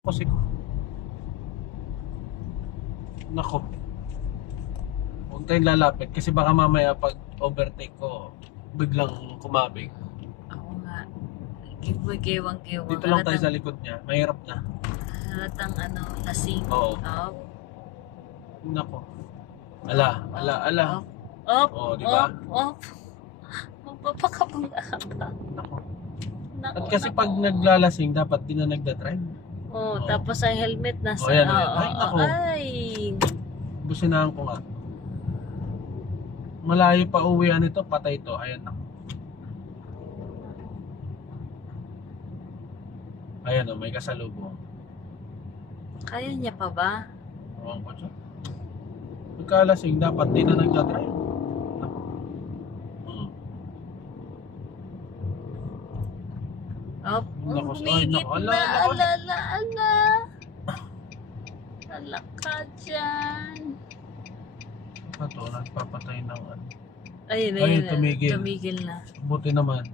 Kasi, nako, huwag tayong lalapit kasi baka mamaya pag overtake ko, biglang kumabig. Ako nga. Giwang-giwang. Dito lang tayo sa likod niya, mahirap na. Halatang lasing. Oo. Up. Nako. Ala. Up. Oo, di ba? Up. Magpapakabang-aba. Nako. Nako, At kasi nako. pag naglalasing, dapat di na nagdadrive. Oh, Oo. tapos ang helmet nasa. Oh, yan, yan. Ay, nako. Ay. Businahan ko nga. Malayo pa uwian ito, patay to. Ayan na. Ayan o, may kasalubong. Kaya niya pa ba? Ewan ko siya. Pagkalasing, dapat di na nagdadrive. Up. Nako, ay, Humigit nako, ala, na. nako. Ala. Ala ka dyan. Ito, nagpapatay ng ano. Ayun, Ayun, tumigil. Tumigil na. Buti naman.